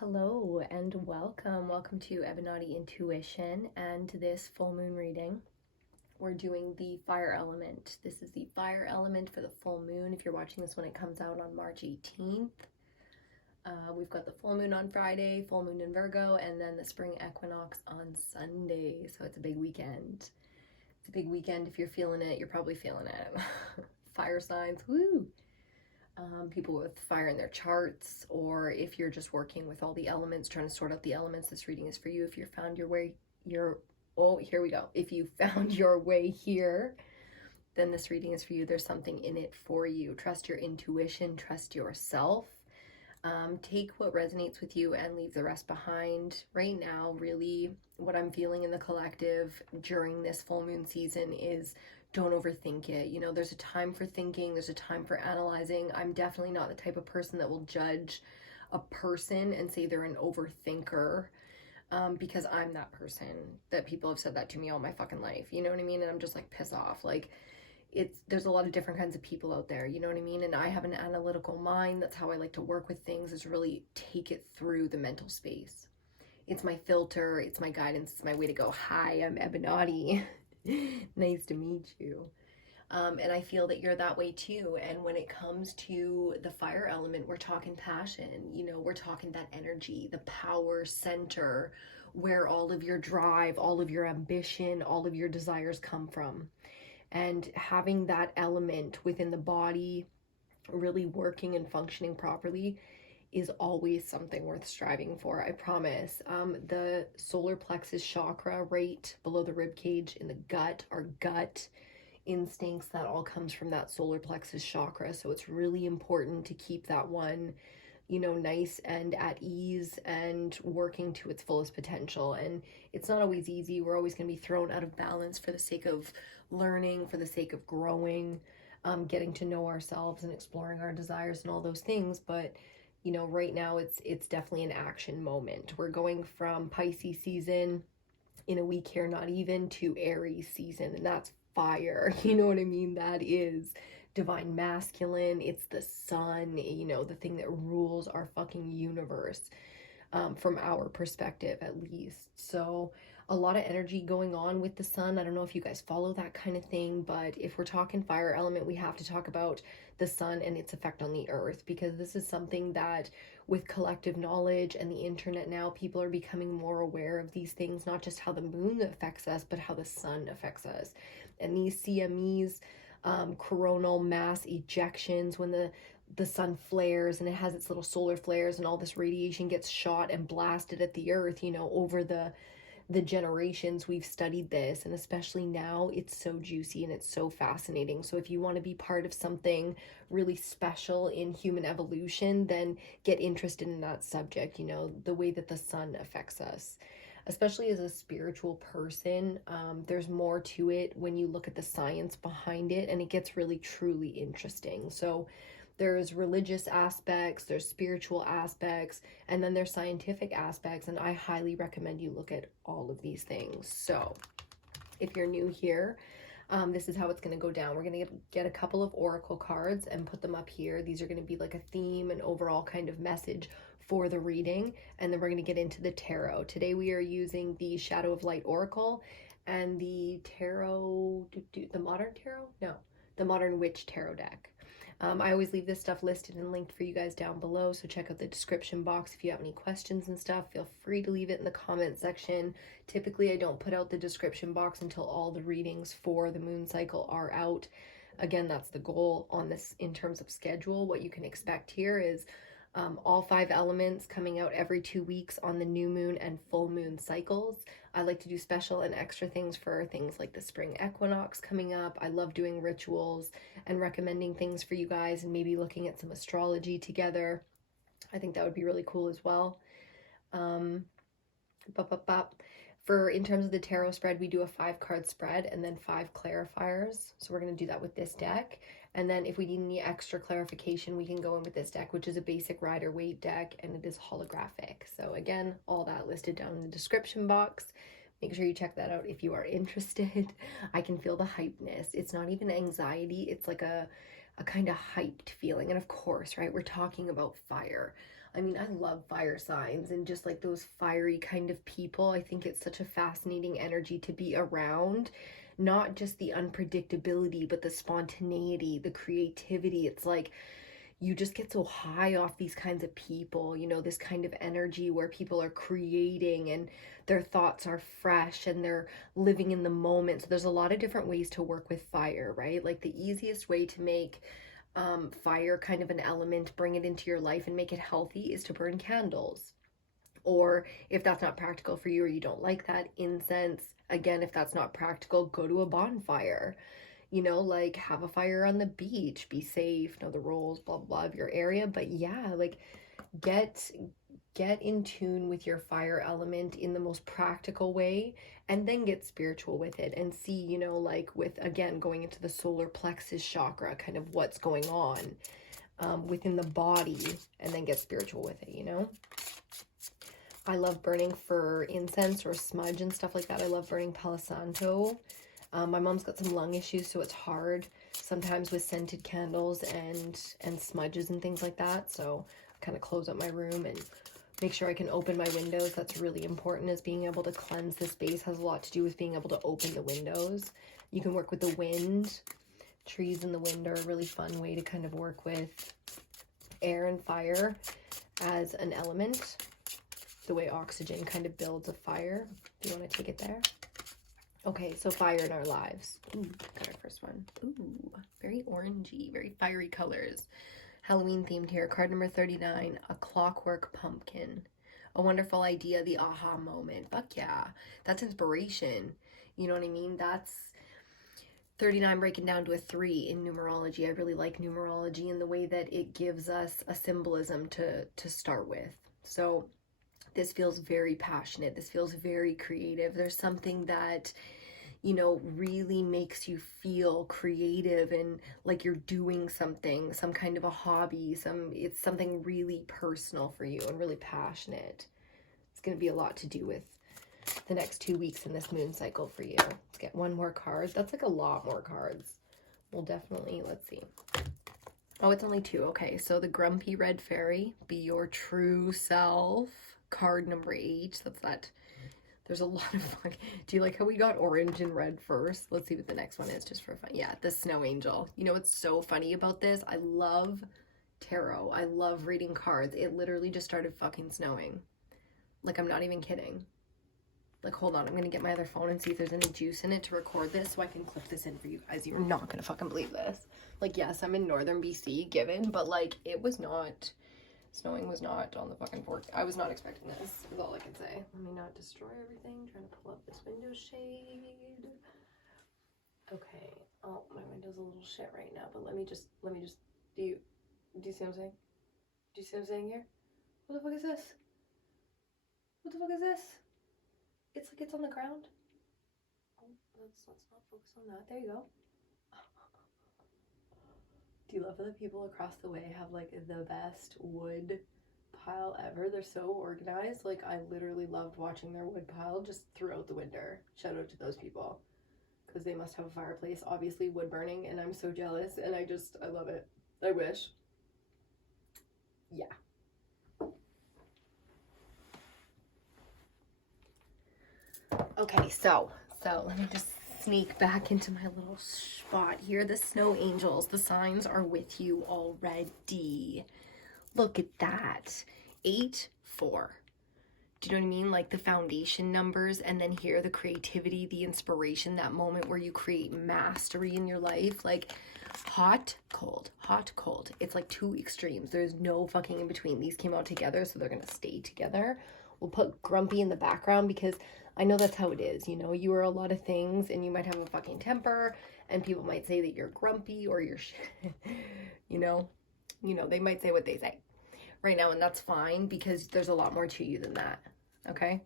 Hello and welcome. Welcome to EBINOTTIintuition and this full moon reading. We're doing the fire element. This is the fire element for the full moon. If you're watching this when it comes out on March 18th, we've got the full moon on Friday, full moon in Virgo, and then the spring equinox on Sunday. So it's a big weekend. It's a big weekend. If you're feeling it, you're probably feeling it. Fire signs, woo! People with fire in their charts, or if you're just working with all the elements, trying to sort out the elements, this reading is for you. If you found your way, here we go. If you found your way here, then this reading is for you. There's something in it for you. Trust your intuition, trust yourself. Take what resonates with you and leave the rest behind. Right now, really, what I'm feeling in the collective during this full moon season is don't overthink it. You know, there's a time for thinking, there's a time for analyzing. I'm definitely not the type of person that will judge a person and say they're an overthinker, because I'm that person that people have said that to me all my fucking life. You know what I mean? And I'm just like, piss off. Like, there's a lot of different kinds of people out there, you know what I mean? And I have an analytical mind. That's how I like to work with things, is really take it through the mental space. It's my filter, it's my guidance, it's my way to go, hi, I'm EBINOTTI. Nice to meet you. And I feel that you're that way too. And when it comes to the fire element, we're talking passion, you know, we're talking that energy, the power center, where all of your drive, all of your ambition, all of your desires come from. And having that element within the body really working and functioning properly is always something worth striving for, I promise. The solar plexus chakra right below the rib cage in the gut, our gut instincts, that all comes from that solar plexus chakra. So it's really important to keep that one, you know, nice and at ease and working to its fullest potential. And it's not always easy. We're always going to be thrown out of balance for the sake of learning, for the sake of growing, getting to know ourselves and exploring our desires and all those things. But you know, right now it's definitely an action moment. We're going from Pisces season in a week here, not even, to Aries season, and that's fire. You know what I mean? That is divine masculine. It's the sun, you know, the thing that rules our fucking universe, from our perspective at least. So a lot of energy going on with the sun. I don't know if you guys follow that kind of thing, but if we're talking fire element, we have to talk about the sun and its effect on the earth, because this is something that, with collective knowledge and the internet now, people are becoming more aware of these things, not just how the moon affects us, but how the sun affects us. And these CMEs, coronal mass ejections, when the sun flares and it has its little solar flares and all this radiation gets shot and blasted at the earth, you know, over the generations we've studied this, and especially now, it's so juicy and it's so fascinating. So if you want to be part of something really special in human evolution, then get interested in that subject, you know, the way that the sun affects us. Especially as a spiritual person, there's more to it when you look at the science behind it, and it gets really truly interesting. So there's religious aspects, there's spiritual aspects, and then there's scientific aspects, and I highly recommend you look at all of these things. So if you're new here, this is how it's going to go down. We're going to get a couple of oracle cards and put them up here. These are going to be like a theme and overall kind of message for the reading, and then we're going to get into the tarot. Today we are using the Shadow of Light Oracle and the tarot, the modern tarot? No, the Modern Witch Tarot deck. I always leave this stuff listed and linked for you guys down below, so check out the description box if you have any questions and stuff. Feel free to leave it in the comment section. Typically, I don't put out the description box until all the readings for the moon cycle are out. Again, that's the goal on this in terms of schedule. What you can expect here is all 5 elements coming out every 2 weeks on the new moon and full moon cycles. I like to do special and extra things for things like the spring equinox coming up. I love doing rituals and recommending things for you guys, and maybe looking at some astrology together. I think that would be really cool as well. For in terms of the tarot spread, we do a 5-card spread and then 5 clarifiers. So we're going to do that with this deck. And then if we need any extra clarification, we can go in with this deck, which is a basic Rider-Waite deck, and it is holographic. So again, all that listed down in the description box. Make sure you check that out if you are interested. I can feel the hypeness. It's not even anxiety. It's like a kind of hyped feeling. And of course, right, we're talking about fire. I mean, I love fire signs and just like those fiery kind of people. I think it's such a fascinating energy to be around. Not just the unpredictability, but the spontaneity, the creativity. It's like you just get so high off these kinds of people, you know, this kind of energy where people are creating and their thoughts are fresh and they're living in the moment. So there's a lot of different ways to work with fire, right? Like the easiest way to make fire kind of an element, bring it into your life and make it healthy is to burn candles. Or if that's not practical for you or you don't like that, incense. Again, if that's not practical, go to a bonfire. You know, like have a fire on the beach, be safe, know the rules, blah, blah, blah of your area. But yeah, like get in tune with your fire element in the most practical way, and then get spiritual with it and see, you know, like with, again, going into the solar plexus chakra, kind of what's going on within the body, and then get spiritual with it, you know. I love burning for incense or smudge and stuff like that. I love burning Palo Santo. My mom's got some lung issues, so it's hard sometimes with scented candles and smudges and things like that. So I kind of close up my room and make sure I can open my windows. That's really important, is being able to cleanse the space has a lot to do with being able to open the windows. You can work with the wind. Trees in the wind are a really fun way to kind of work with air and fire as an element. The way oxygen kind of builds a fire. Do you want to take it there? Okay, so fire in our lives. Ooh, got our first one. Ooh, very orangey, very fiery colors. Halloween themed here. Card number 39, a clockwork pumpkin. A wonderful idea, the aha moment. Fuck yeah, that's inspiration. You know what I mean? That's 39 breaking down to a 3 in numerology. I really like numerology in the way that it gives us a symbolism to start with. So this feels very passionate. This feels very creative. There's something that, you know, really makes you feel creative and like you're doing something, some kind of a hobby, it's something really personal for you and really passionate. It's going to be a lot to do with the next 2 weeks in this moon cycle for you. Let's get one more card. That's like a lot more cards. We'll definitely, let's see. Oh, it's only 2. Okay, so the Grumpy Red Fairy, be your true self. Card number 8. That's that. There's a lot of fun. Do you like how we got orange and red first? Let's see what the next one is, just for fun. Yeah, the Snow Angel. You know what's so funny about this? I love tarot. I love reading cards. It literally just started fucking snowing. Like, I'm not even kidding. Like, hold on. I'm going to get my other phone and see if there's any juice in it to record this so I can clip this in for you guys. You're not going to fucking believe this. Like, yes, I'm in northern BC, given, but, like, it was not... Snowing was not on the fucking fork. I was not expecting this, is all I can say. Let me not destroy everything. Trying to pull up this window shade. Okay. Oh, my window's a little shit right now, but let me just, do you see what I'm saying? Do you see what I'm saying here? What the fuck is this? What the fuck is this? It's like it's on the ground. Oh, let's not focus on that. There you go. Do you love that people across the way have like the best wood pile ever? They're so organized. Like, I literally loved watching their wood pile just throughout the winter. Shout out to those people, because they must have a fireplace, obviously wood burning, and I'm so jealous, and I love it. I wish. Yeah. Okay, so let me just sneak back into my little spot here. The Snow Angels, the signs are with you already. Look at that. 8, 4. Do you know what I mean? Like the foundation numbers, and then here the creativity, the inspiration, that moment where you create mastery in your life. Like hot, cold, hot, cold. It's like 2 extremes. There's no fucking in between. These came out together, so they're gonna stay together. We'll put grumpy in the background because I know that's how it is. You know, you are a lot of things, and you might have a fucking temper, and people might say that you're grumpy or you're you know, they might say what they say right now, and that's fine because there's a lot more to you than that. Okay?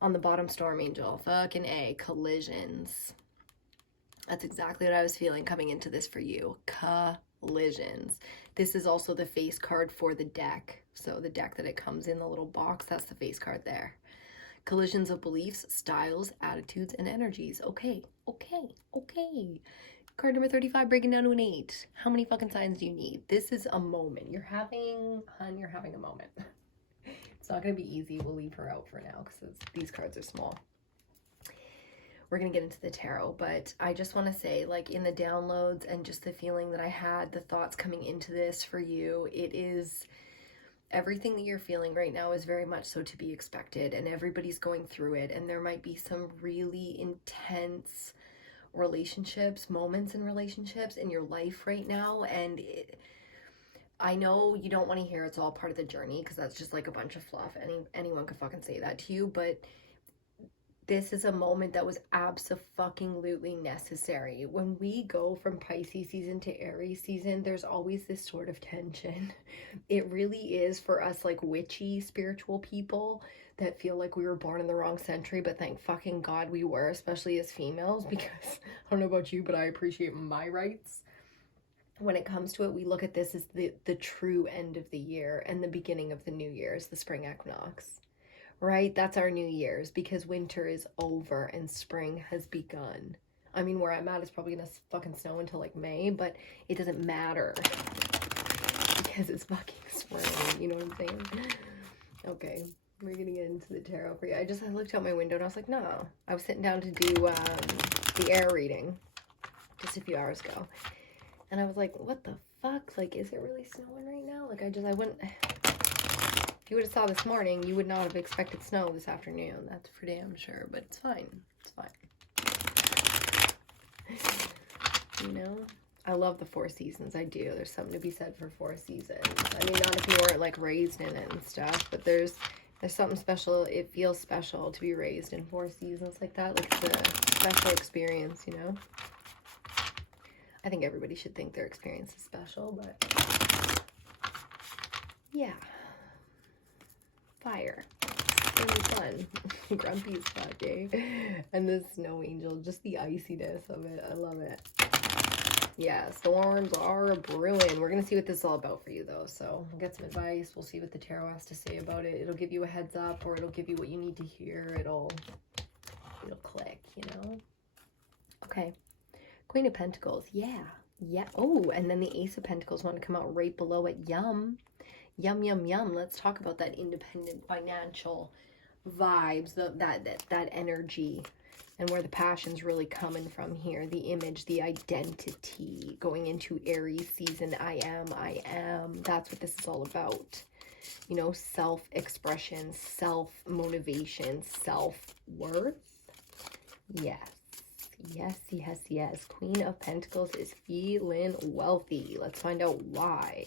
On the bottom, Storm Angel. Fucking A. Collisions. That's exactly what I was feeling coming into this for you. Collisions. This is also the face card for the deck. So the deck that it comes in, the little box, that's the face card there. Collisions of beliefs, styles, attitudes, and energies. Okay. Card number 35, breaking down to an 8. How many fucking signs do you need? This is a moment. You're having a moment. It's not going to be easy. We'll leave her out for now because these cards are small. We're going to get into the tarot, but I just want to say, like, in the downloads and just the feeling that I had, the thoughts coming into this for you, it is everything that you're feeling right now is very much so to be expected, and everybody's going through it, and there might be some really intense relationships, moments in relationships in your life right now, and I know you don't want to hear it's all part of the journey because that's just like a bunch of fluff. Anyone could fucking say that to you, but this is a moment that was abso-fucking-lutely necessary. When we go from Pisces season to Aries season, there's always this sort of tension. It really is for us, like, witchy spiritual people that feel like we were born in the wrong century, but thank fucking God we were, especially as females, because I don't know about you, but I appreciate my rights. When it comes to it, we look at this as the true end of the year and the beginning of the new year is the spring equinox. Right? That's our New Year's, because winter is over and spring has begun. I mean, where I'm at is probably gonna fucking snow until like May, but it doesn't matter because it's fucking spring. You know what I'm saying? Okay, we're gonna get into the tarot for you. I looked out my window and I was like, no. I was sitting down to do the air reading just a few hours ago, and I was like, what the fuck? Like, is it really snowing right now? Like, I wouldn't. If you would have saw this morning, you would not have expected snow this afternoon. That's for damn sure, but it's fine. It's fine. You know? I love the 4 seasons. I do. There's something to be said for 4 seasons. I mean, not if you weren't, like, raised in it and stuff, but there's something special. It feels special to be raised in 4 seasons like that. Like, it's a special experience, you know? I think everybody should think their experience is special, but yeah. Fire. Really fun. Grumpy as fuck, eh? And the snow angel, just the iciness of it. I love it. Yeah, storms are brewing. We're gonna see what this is all about for you, though. So we'll get some advice. We'll see what the tarot has to say about it. It'll give you a heads up, or it'll give you what you need to hear. It'll click, you know? Okay. Queen of Pentacles. Yeah. Yeah. Oh, and then the Ace of Pentacles want to come out right below it. Yum. Yum, yum, yum. Let's talk about that independent financial vibes, that energy, and where the passion's really coming from here. The image, the identity, going into Aries season. I am. That's what this is all about. You know, self-expression, self-motivation, self-worth. Yes. Yes, yes, yes. Queen of Pentacles is feeling wealthy. Let's find out why.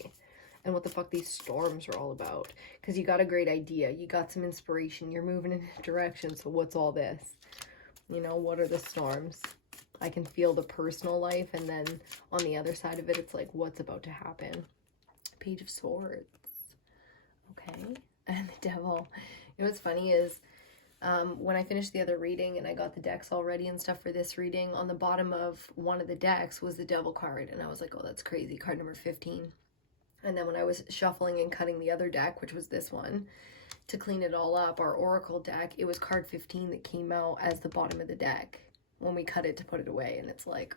And what the fuck these storms are all about. Because you got a great idea. You got some inspiration. You're moving in a direction. So what's all this? You know, what are the storms? I can feel the personal life. And then on the other side of it, it's like, what's about to happen? Page of Swords. Okay. And the Devil. You know what's funny is when I finished the other reading and I got the decks all ready and stuff for this reading, on the bottom of one of the decks was the Devil card. And I was like, oh, that's crazy. Card number 15. And then when I was shuffling and cutting the other deck, which was this one, to clean it all up, our Oracle deck, it was card 15 that came out as the bottom of the deck when we cut it to put it away. And it's like,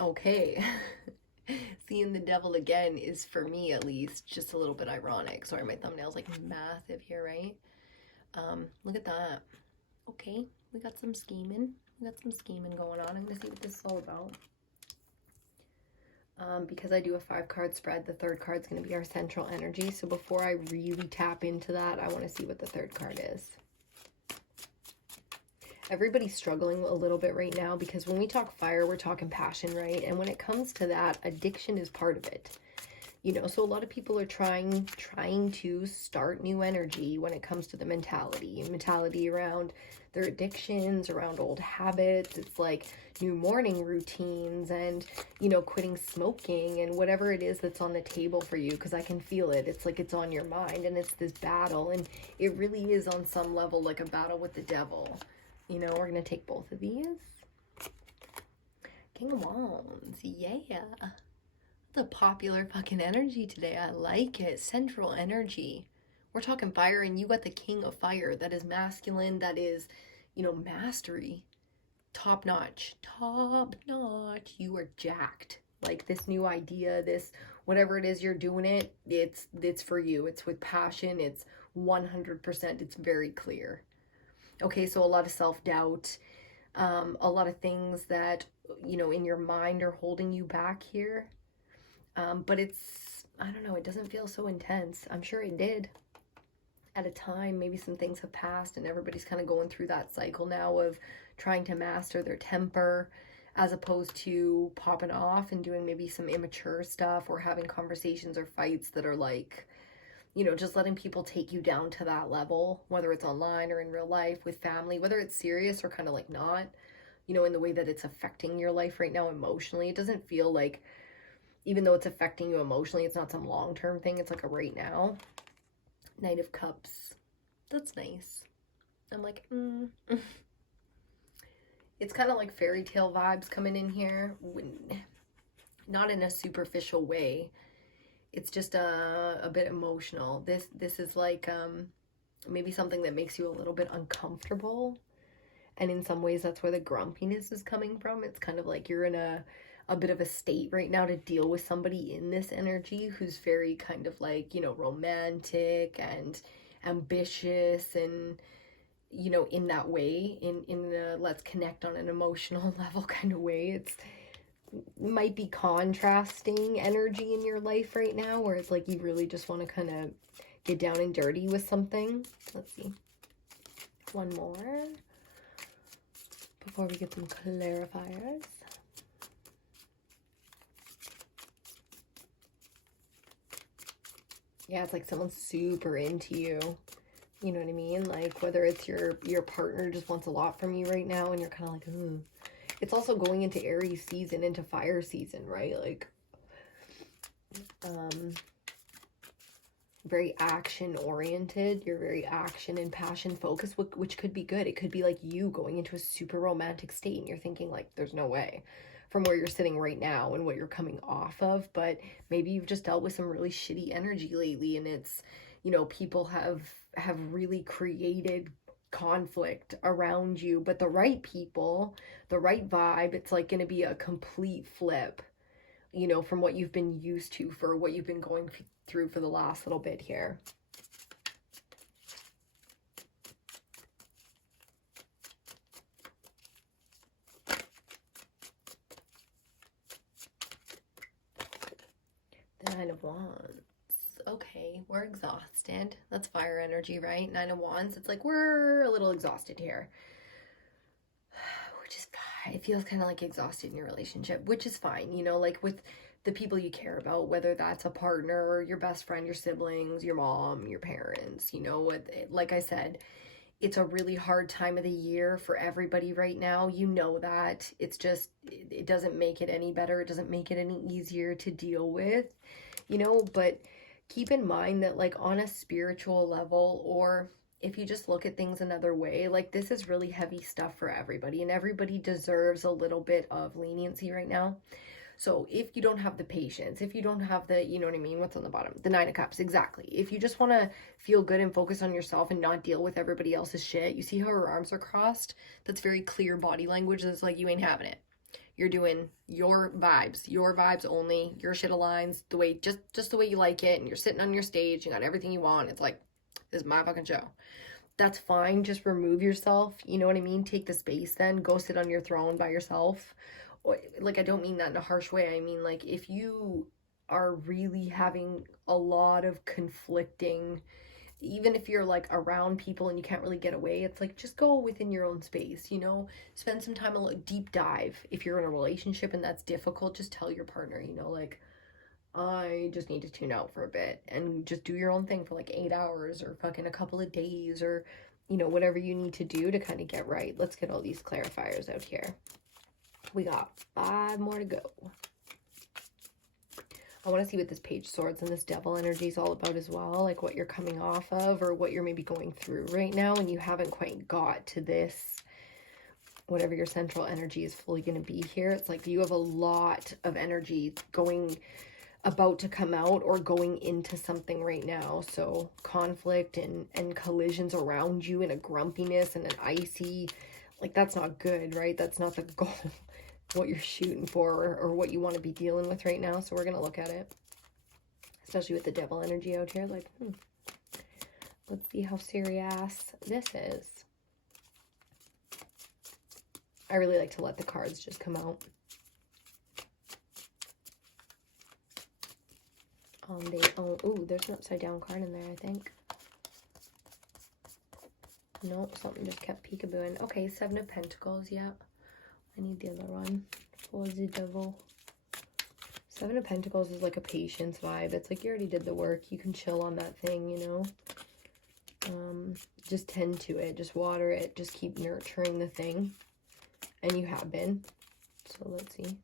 okay. Seeing the Devil again is, for me at least, just a little bit ironic. Sorry, my thumbnail's like massive here, right? Look at that. Okay, we got some scheming. We got some scheming going on. I'm going to see what this is all about. Because I do a 5-card spread, the third card's going to be our central energy. So before I really tap into that, I want to see what the third card is. Everybody's struggling a little bit right now because when we talk fire, we're talking passion, right? And when it comes to that, addiction is part of it. You know, so a lot of people are trying to start new energy when it comes to the mentality around their addictions, around old habits. It's like new morning routines and, you know, quitting smoking and whatever it is that's on the table for you, because I can feel it. It's like it's on your mind and it's this battle, and it really is on some level like a battle with the devil. You know, we're going to take both of these. King of Wands. Yeah. The popular fucking energy today. I like it. Central energy. We're talking fire, and you got the King of Fire. That is masculine. That is, you know, mastery. Top notch. Top notch. You are jacked. Like this new idea, this whatever it is you're doing it's for you. It's with passion. It's 100%. It's very clear. Okay, so a lot of self-doubt, a lot of things that, you know, in your mind are holding you back here. But it's, I don't know, it doesn't feel so intense. I'm sure it did at a time. Maybe some things have passed and everybody's kind of going through that cycle now of trying to master their temper as opposed to popping off and doing maybe some immature stuff or having conversations or fights that are like, you know, just letting people take you down to that level, whether it's online or in real life with family, whether it's serious or kind of like not, you know, in the way that it's affecting your life right now emotionally. It doesn't feel like, even though it's affecting you emotionally, it's not some long-term thing. It's like a right now. Knight of Cups. That's nice. I'm like, It's kind of like fairy tale vibes coming in here. Not in a superficial way. It's just a bit emotional. This is like maybe something that makes you a little bit uncomfortable. And in some ways, that's where the grumpiness is coming from. It's kind of like you're in a bit of a state right now to deal with somebody in this energy who's very kind of like, you know, romantic and ambitious and, you know, in that way, in the let's connect on an emotional level kind of way. It's might be contrasting energy in your life right now where it's like you really just want to kind of get down and dirty with something. Let's see. One more before we get some clarifiers. Yeah, it's like someone's super into you. You know what I mean? Like whether it's your partner just wants a lot from you right now and you're kind of like, ooh. It's also going into Aries season, into fire season, right? Like, very action oriented. You're very action and passion focused, which could be good. It could be like you going into a super romantic state and you're thinking like, there's no way from where you're sitting right now and what you're coming off of. But maybe you've just dealt with some really shitty energy lately and it's, you know, people have really created conflict around you, but the right people, the right vibe, it's like going to be a complete flip, you know, from what you've been used to, for what you've been going through for the last little bit here. The Nine of Wands. Okay, we're exhausted. That's fire energy, right? Nine of Wands. It's like we're a little exhausted here. Which is fine. It feels kind of like exhausted in your relationship, which is fine. You know, like with the people you care about, whether that's a partner, your best friend, your siblings, your mom, your parents, you know, like I said, it's a really hard time of the year for everybody right now. You know that. It's just, it doesn't make it any better. It doesn't make it any easier to deal with, you know, but keep in mind that like on a spiritual level, or if you just look at things another way, like this is really heavy stuff for everybody and everybody deserves a little bit of leniency right now. So if you don't have the patience, if you don't have the, you know what I mean? What's on the bottom? The Nine of Cups. Exactly. If you just want to feel good and focus on yourself and not deal with everybody else's shit, you see how her arms are crossed? That's very clear body language. That's like, you ain't having it. You're doing your vibes only. Your shit aligns the way, just the way you like it. And you're sitting on your stage. You got everything you want. It's like, this is my fucking show. That's fine. Just remove yourself. You know what I mean? Take the space then. Go sit on your throne by yourself. Like, I don't mean that in a harsh way. I mean, like, if you are really having a lot of conflicting, even if you're like around people and you can't really get away, it's like, just go within your own space, you know, spend some time, a deep dive. If you're in a relationship and that's difficult, just tell your partner, you know, like, I just need to tune out for a bit and just do your own thing for like 8 hours or fucking a couple of days, or, you know, whatever you need to do to kind of get right. Let's get all these clarifiers out here. We got 5 more to go. I want to see what this Page of Swords and this Devil energy is all about as well. Like what you're coming off of or what you're maybe going through right now and you haven't quite got to this, whatever your central energy is fully going to be here. It's like you have a lot of energy about to come out or going into something right now. So conflict and collisions around you and a grumpiness and an icy, like that's not good, right? That's not the goal. What you're shooting for or what you want to be dealing with right now. So we're going to look at it, especially with the Devil energy out here. Like, Let's see how serious this is. I really like to let the cards just come out. Ooh, there's an upside down card in there, I think. Nope, something just kept peekabooing. Okay, 7 of Pentacles, yeah. I need the other one for the devil. 7 of Pentacles is like a patience vibe. It's like you already did the work. You can chill on that thing, you know. Just tend to it. Just water it. Just keep nurturing the thing. And you have been. So let's see.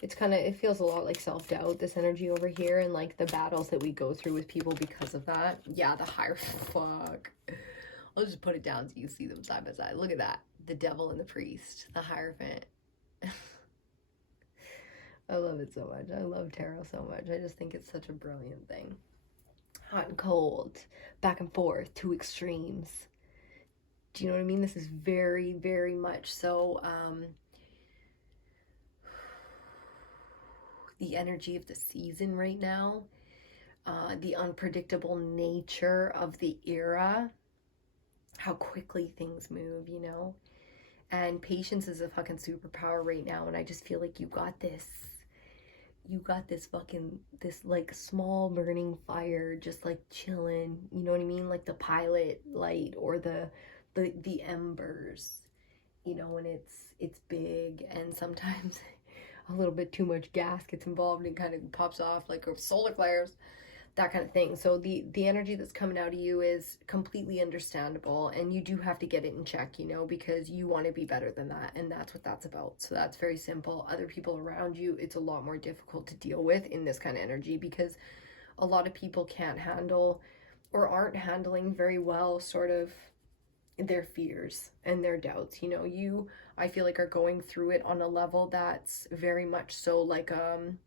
It's kind of, it feels a lot like self-doubt, this energy over here, and like the battles that we go through with people because of that. Yeah, the higher, fuck. I'll just put it down so you see them side by side. Look at that. The devil and the priest. The Hierophant. I love it so much. I love tarot so much. I just think it's such a brilliant thing. Hot and cold. Back and forth. 2 extremes. Do you know what I mean? This is very, very much so the energy of the season right now. The unpredictable nature of the era. How quickly things move, you know? And patience is a fucking superpower right now. And I just feel like you got this. You got this fucking, this like small burning fire just like chilling. You know what I mean? Like the pilot light or the embers, you know, and it's big, and sometimes a little bit too much gas gets involved and kind of pops off like solar flares, that kind of thing. So the energy that's coming out of you is completely understandable, and you do have to get it in check, you know, because you want to be better than that, and that's what that's about. So that's very simple. Other people around you, it's a lot more difficult to deal with in this kind of energy, because a lot of people can't handle or aren't handling very well sort of their fears and their doubts. You know, you, I feel like, are going through it on a level that's very much so like I'm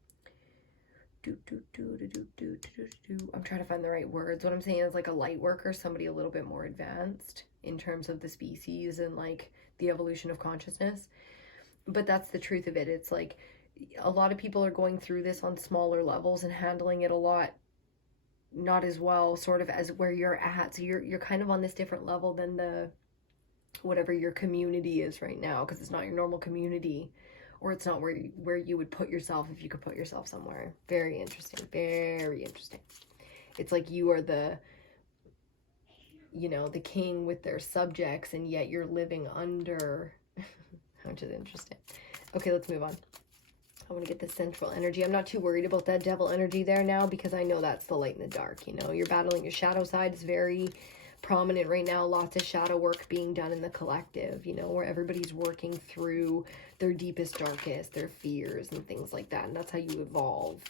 trying to find the right words. What I'm saying is like a light worker, somebody a little bit more advanced in terms of the species and like the evolution of consciousness. But that's the truth of it. It's like a lot of people are going through this on smaller levels and handling it a lot not as well sort of as where you're at. So you're kind of on this different level than the whatever your community is right now, because it's not your normal community, or it's not where you would put yourself if you could put yourself somewhere. Very interesting. Very interesting. It's like you are the, you know, the king with their subjects, and yet you're living under, which is interesting. Okay, let's move on. I want to get the central energy. I'm not too worried about that devil energy there now, because I know that's the light and the dark. You know, you're battling your shadow side. Is very prominent right now. Lots of shadow work being done in the collective, you know, where everybody's working through their deepest, darkest, their fears and things like that. And that's how you evolve.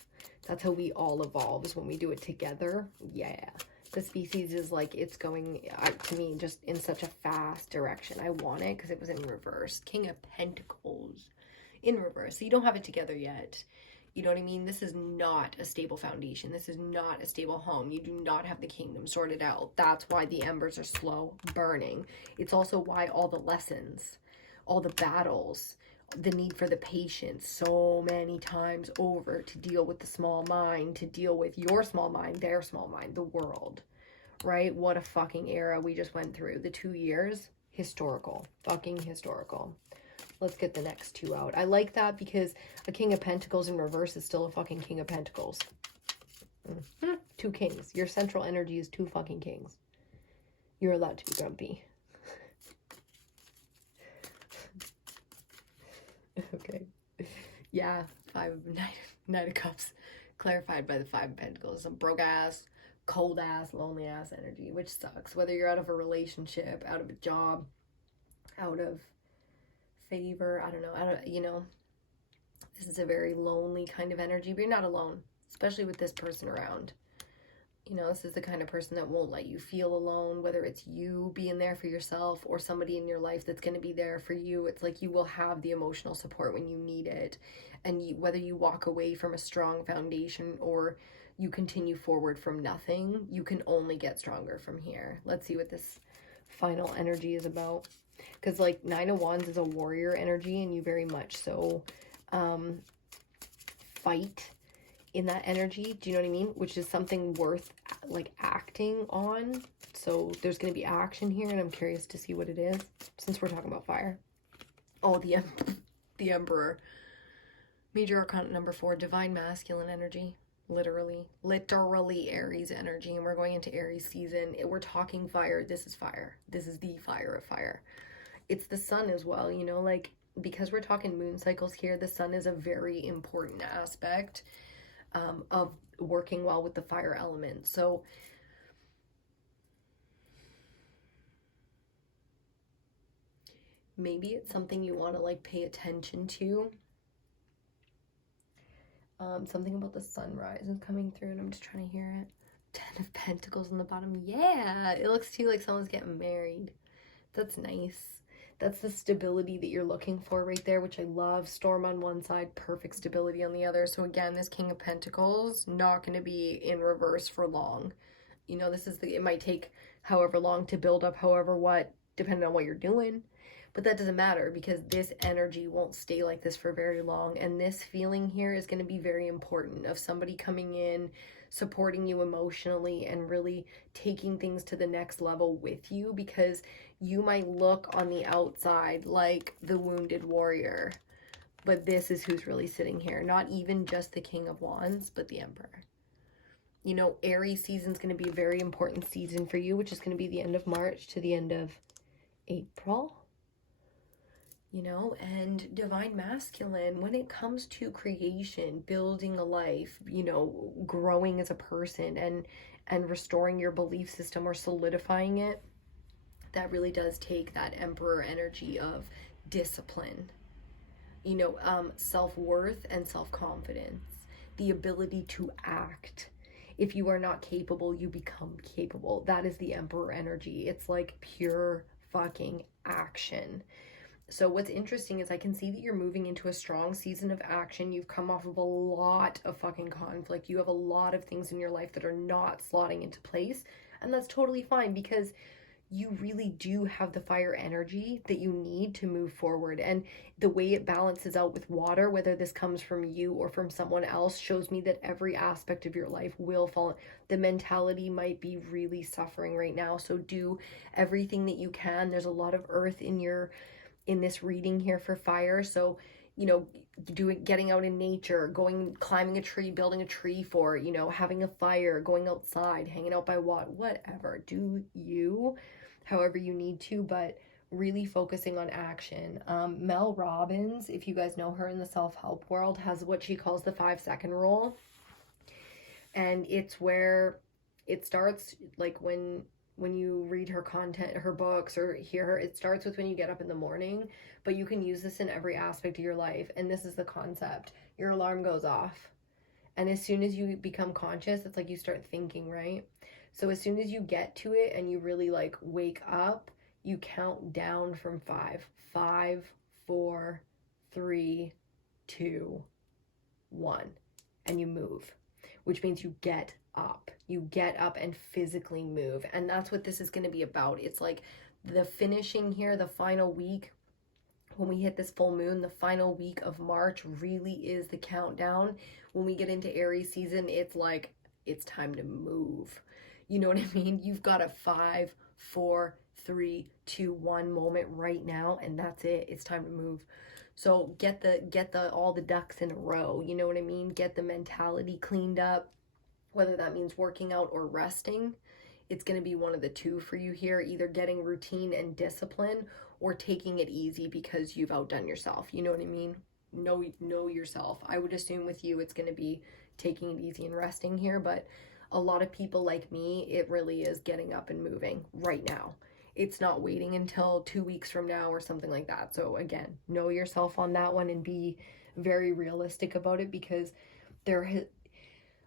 That's how we all evolve, is when we do it together. Yeah. The species is like, it's going, to me, just in such a fast direction. I want it because it was in reverse. King of Pentacles. In reverse. So you don't have it together yet. You know what I mean? This is not a stable foundation. This is not a stable home. You do not have the kingdom sorted out. That's why the embers are slow burning. It's also why all the lessons, all the battles, the need for the patience so many times over to deal with the small mind, to deal with your small mind, their small mind, the world, right? What a fucking era we just went through. The 2 years, historical, fucking historical. Let's get the next 2 out. I like that because a King of Pentacles in reverse is still a fucking King of Pentacles. 2 kings. Your central energy is 2 fucking kings. You're allowed to be grumpy. Okay. Yeah. Knight of Cups. Clarified by the 5 of Pentacles. Some broke ass, cold ass, lonely ass energy, which sucks. Whether you're out of a relationship, out of a job, out of favor, I don't know, you know, this is a very lonely kind of energy, but you're not alone, especially with this person around. You know, this is the kind of person that won't let you feel alone, whether it's you being there for yourself or somebody in your life that's going to be there for you. It's like you will have the emotional support when you need it. And whether you walk away from a strong foundation or you continue forward from nothing, you can only get stronger from here. Let's see what this final energy is about. Because like 9 of Wands is a warrior energy, and you very much so fight in that energy. Do you know what I mean? Which is something worth like acting on. So there's going to be action here, and I'm curious to see what it is, since we're talking about fire. Oh, the Emperor. Major Arcana number 4, Divine Masculine energy. Literally Aries energy, and we're going into Aries season. We're talking fire. This is fire. This is the fire of fire. It's the sun as well, you know, like, because we're talking moon cycles here, the sun is a very important aspect of working well with the fire element. So maybe it's something you want to like pay attention to. Something about the sunrise is coming through, and I'm just trying to hear it. 10 of Pentacles on the bottom. Yeah, it looks too like someone's getting married. That's nice. That's the stability that you're looking for right there, which I love. Storm on one side, perfect stability on the other. So again, this King of Pentacles, not going to be in reverse for long. You know, it might take however long to build up, however what, depending on what you're doing. But that doesn't matter, because this energy won't stay like this for very long. And this feeling here is going to be very important, of somebody coming in, supporting you emotionally, and really taking things to the next level with you, because you might look on the outside like the wounded warrior, but this is who's really sitting here. Not even just the King of Wands, but the Emperor. You know, Aries season is going to be a very important season for you, which is going to be the end of March to the end of April. You know, and Divine Masculine, when it comes to creation, building a life, you know, growing as a person, and restoring your belief system or solidifying it, that really does take that Emperor energy of discipline, you know, self-worth and self-confidence, the ability to act. If you are not capable, you become capable. That is the Emperor energy. It's like pure fucking action. So what's interesting is I can see that you're moving into a strong season of action. You've come off of a lot of fucking conflict. You have a lot of things in your life that are not slotting into place. And that's totally fine, because you really do have the fire energy that you need to move forward. And the way it balances out with water, whether this comes from you or from someone else, shows me that every aspect of your life will fall. The mentality might be really suffering right now. So do everything that you can. There's a lot of earth in this reading here for fire. So, you know, getting out in nature, climbing a tree, building a tree fort, you know, having a fire, going outside, hanging out by water, whatever. Do you, however you need to, but really focusing on action. Mel Robbins, if you guys know her in the self-help world, has what she calls the 5-second rule. And it's where it starts, like when you read her content, her books, or hear her, it starts with when you get up in the morning, but you can use this in every aspect of your life. And this is the concept. Your alarm goes off, and as soon as you become conscious, it's like you start thinking, right? So as soon as you get to it and you really like wake up, you count down from 5. 5, 4, 3, 2, 1, and you move, which means you get up. You get up and physically move. And that's what this is going to be about. It's like the finishing here, the final week, when we hit this full moon, the final week of March really is the countdown. When we get into Aries season, it's like, it's time to move. You know what I mean? You've got a 5, 4, 3, 2, 1 moment right now, and that's it. It's time to move. So get all the ducks in a row. You know what I mean? Get the mentality cleaned up. Whether that means working out or resting, it's going to be one of the two for you here, either getting routine and discipline or taking it easy because you've outdone yourself. You know what I mean? Know yourself. I would assume with you, it's going to be taking it easy and resting here, but a lot of people like me, it really is getting up and moving right now. It's not waiting until 2 weeks from now or something like that. So again, know yourself on that one and be very realistic about it, because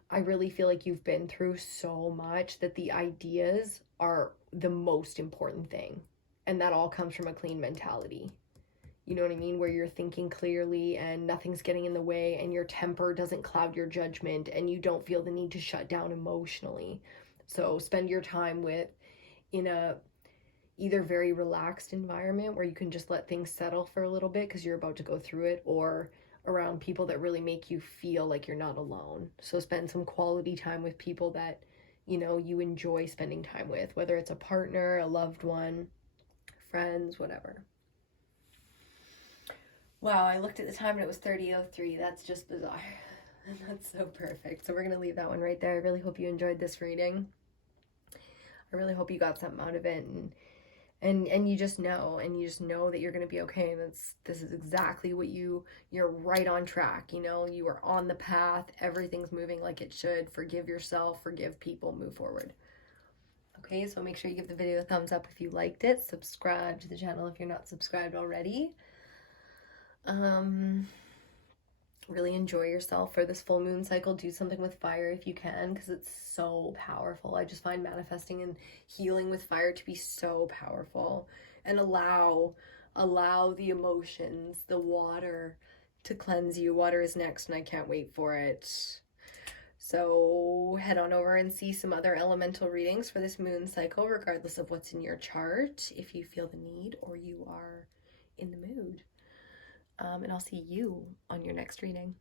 I really feel like you've been through so much that the ideas are the most important thing. And that all comes from a clean mentality. You know what I mean? Where you're thinking clearly and nothing's getting in the way, and your temper doesn't cloud your judgment, and you don't feel the need to shut down emotionally. So spend your time in a either very relaxed environment where you can just let things settle for a little bit because you're about to go through it, or around people that really make you feel like you're not alone. So spend some quality time with people that you know, you enjoy spending time with, whether it's a partner, a loved one, friends, whatever. Wow, I looked at the time and it was 30:03. That's just bizarre. That's so perfect. So we're going to leave that one right there. I really hope you enjoyed this reading. I really hope you got something out of it, and you just know, that you're going to be okay. And this is exactly what you're right on track. You know, you are on the path. Everything's moving like it should. Forgive yourself, forgive people, move forward. Okay, so make sure you give the video a thumbs up if you liked it. Subscribe to the channel if you're not subscribed already. Really enjoy yourself for this full moon cycle. Do something with fire if you can, because it's so powerful. I just find manifesting and healing with fire to be so powerful. And allow the emotions, the water, to cleanse you. Water is next, and I can't wait for it. So head on over and see some other elemental readings for this moon cycle, regardless of what's in your chart, if you feel the need or you are in the mood. And I'll see you on your next reading.